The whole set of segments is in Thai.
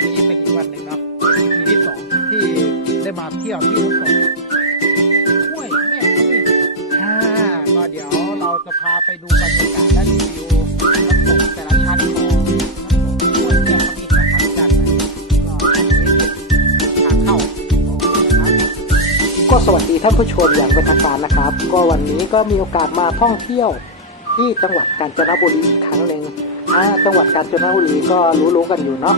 วันนี้เป็นอีกวันหนึ่งเนาะปีที่สองที่ได้มาเที่ยวที่น้ำตกห้วยแม่นี่อ่าก็เดี๋ยวเราจะพาไปดูบรรยากาศและรีวิวน้ำตกแต่ละชั้นของก็สวัสดีท่านผู้ชมอย่างเป็นทางการนะครับ ก็วันนี้ก็มีโอกาสมาท่องเที่ยวที่จังหวัดกาญจนบุรีอีกครั้งหนึ่งอ่าจังหวัดกาญจนบุรีก็รู้ๆกันอยู่เนาะ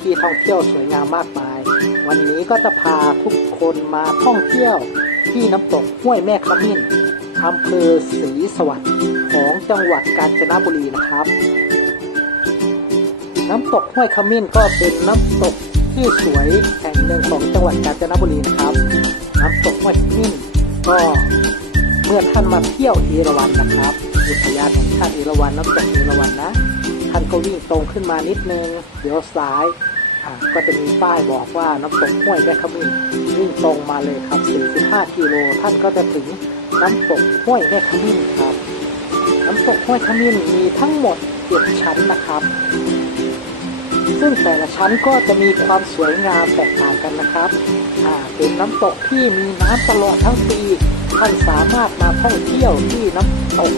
ที่ท่องเที่ยวสวยงามมากมาย วันนี้ก็จะพาทุกคนมาท่องเที่ยวที่น้ำตกห้วยแม่ขมิ้นอำเภอศรีสวัสดิ์ของจังหวัดกาญจนบุรีนะครับ น้ำตกห้วยขมิ้นก็เป็นน้ำตกที่สวยแห่งหนึ่งของจังหวัดกาญจนบุรีนะครับ น้ำตกห้วยขมิ้นก็เมื่อท่านมาเที่ยวเอราวัณนะครับอุทยานแห่งชาติเอราวัณน้ำตกเอราวัณนะ ท่านก็วิ่งตรงขึ้นมานิดนึงเดี๋ยวซ้ายก็จะมีป้ายบอกว่าน้ำตกห้วยแม่ขมิ้นวิ่งตรงมาเลยครับ 45 กิโลท่านก็จะถึงน้ำตกห้วยแม่ขมิ้นครับ น้ำตกห้วยขมิ้นมีทั้งหมด7ชั้นนะครับ ซึ่งแต่ละชั้นก็จะมีความสวยงามแตกต่างกันนะครับอ่าเป็นน้ำตกที่มีน้ำตลอดทั้งปีท่านสามารถมาท่องเที่ยวที่น้ำตก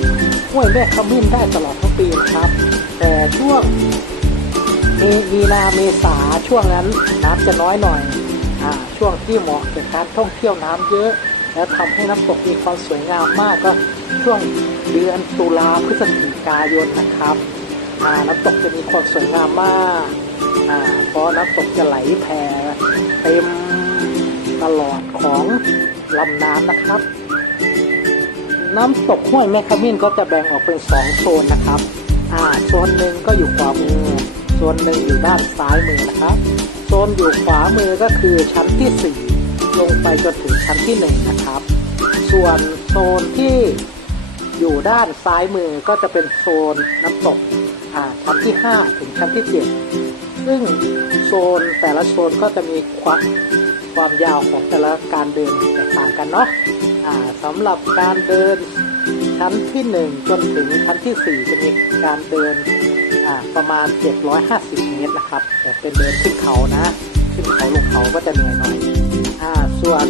ห้วยแม่ขมิ้นได้ตลอดทั้งปีนะครับ แต่ช่วงมีมีนาเมษาช่วงนั้นน้ำจะน้อยหน่อยอ่าช่วงที่เหมาะแก่การท่องเที่ยวน้ำเยอะ แล้วทำให้น้ำตกมีความสวยงามมากก็ช่วงเดือนตุลาพฤศจิกายนนะครับอ่าน้ำตกจะมีความสวยงามมาก อ่าเพราะน้ำตกจะไหลแผ่เต็มตลอดของลำน้ำนะครับ น้ำตกห้วยแม่ขมิ้นก็จะแบ่งออกเป็นสองโซนนะครับ อ่าโซนหนึ่งก็อยู่ขวามือโซนหนึ่งอยู่ด้านซ้ายมือนะครับโซนอยู่ขวามือก็คือชั้นที่สี่ลงไปจนถึงชั้นที่หนึ่งนะครับ ส่วนโซนที่อยู่ด้านซ้ายมือก็จะเป็นโซนน้ำตกอ่าชั้นที่ 5 ถึงชั้นที่ 7 ซึ่งโซนแต่ละโซนก็จะมีความความยาวของแต่ละการเดินแตกต่างกันเนาะสำหรับการเดินชั้นที่ 1 จนถึงชั้นที่ 4 จะมีการเดินประมาณ 750 เมตรนะครับ แต่เป็นเดินขึ้นเขานะ ขึ้นเขาลงเขาก็จะเหนื่อยหน่อยอ่าส่วน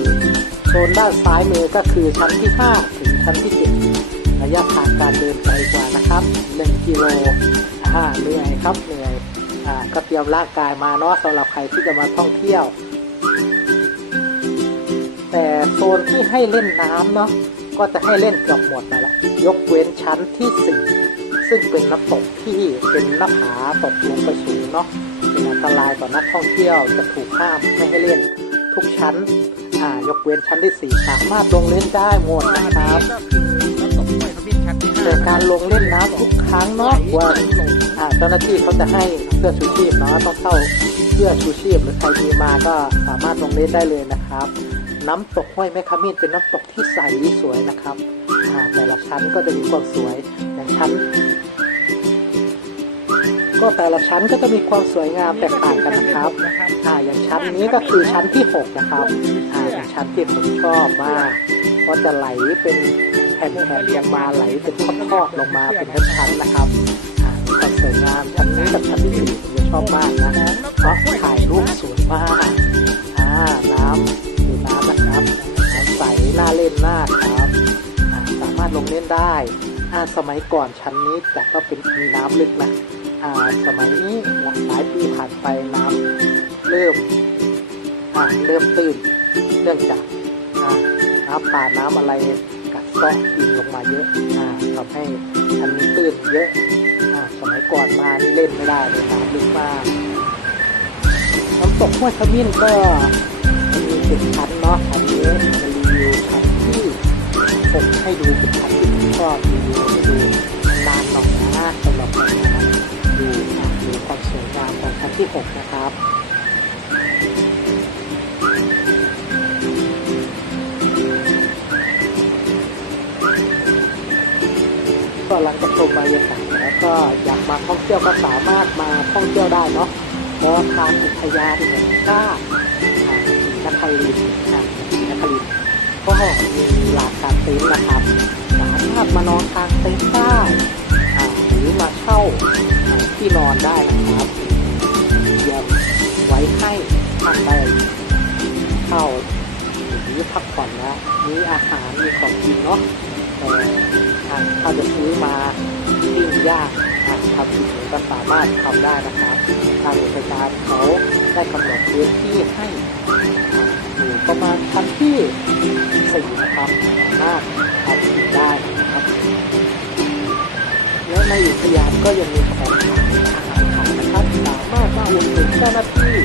โซนด้านซ้ายมือก็คือชั้นที่ 5 ถึงชั้นที่ 7 ระยะทางการเดินไกลกว่านะครับ 1 กิโลอ่าเหนื่อยครับเหนื่อย ก็เตรียมร่างกายมาเนาะสำหรับใครที่จะมาท่องเที่ยว แต่โซนที่ให้เล่นน้ำเนาะก็จะให้เล่นเกือบหมดไปละยกเว้นชั้นที่4ซึ่งเป็นน้ำตกที่เป็นหน้าผาตกลงไปสูงเนาะเป็นอันตรายต่อนักท่องเที่ยวจะถูกห้ามไม่ให้เล่นทุกชั้น อ่ายกเว้นชั้นที่4สามารถลงเล่นได้หมดนะครับ แต่การลงเล่นน้ำทุกครั้งเนาะว่าอ่าเจ้าหน้าที่เขาจะให้เสื้อชูชีพเนาะต้องเข้าเสื้อชูชีพหรือใครมีมาก็สามารถลงเล่นได้เลยนะครับ น้ำตกห้วยแม่ขมิ้นเป็นน้ำตกที่ใสสวยนะครับอ่าแต่ละชั้นก็จะมีความสวยอย่างชั้น ก็แต่ละชั้นก็จะมีความสวยงามแตกต่างกันนะครับอ่าอย่างชั้นนี้ก็คือชั้นที่ 6 นะครับอ่าชั้นที่ผมชอบมากก็จะไหลเป็น แผ่นๆลงมาไหลเป็นทอดๆลงมาเป็นชั้นๆนะครับอ่ามีความสวยงามชั้นนี้กับชั้นที่สี่ผมจะชอบมากนะเพราะถ่ายรูปสวยมากอ่าน้ำดูน้ำนะครับน้ำใสน่าเล่นมากครับอ่าสามารถลงเล่นได้อ่าสมัยก่อนชั้นนี้แต่ก็เป็นมีน้ำลึกนะอ่าสมัยนี้หลายหลายปีผ่านไปน้ำเริ่มอ่าเริ่มตื้นเนื่องจากอ่าน้ำป่าน้ำอะไร กัดเซาะกินลงมาเยอะอ่าทำให้อันตื้นเยอะอ่าสมัยก่อนมานี่เล่นไม่ได้เลยน้ำลึกมากน้ำตกห้วยขมิ้นก็มีเจ็ดชั้นเนาะอันนี้จะรีวิวชั้นที่ผมให้ดูเป็นชั้นที่ผมชอบรีวิวให้ดูนานหน่อยนะสำหรับใครนะดูดูความสวยงามของชั้นที่ 6 นะครับ หลังจากชมบรรยากาศแล้วก็อยากมาท่องเที่ยวก็สามารถมาท่องเที่ยวได้เนาะเพราะทางอุทยานแห่งชาติอ่าศรีนครินทร์นะศรีนครินทร์ก็มีลานกางเต็นท์นะครับสามารถมานอนกางเต็นท์ได้หรือมาเช่าที่นอนได้นะครับเตรียมไว้ให้ท่านได้เข้าหรือพักผ่อนนะมีอาหารมีของกินเนาะ ถ้าจะซื้อมาปิ้งย่างอ่าทำกินเองก็สามารถทำได้นะครับทางอุทยานเขาได้กำหนดพื้นที่ให้อยู่ประมาณชั้นที่สี่นะครับสามารถทำกินได้นะครับและในอุทยานก็ยังมีของขายอาหารขายนะครับสามารถมาอุดหนุนเจ้าหน้าที่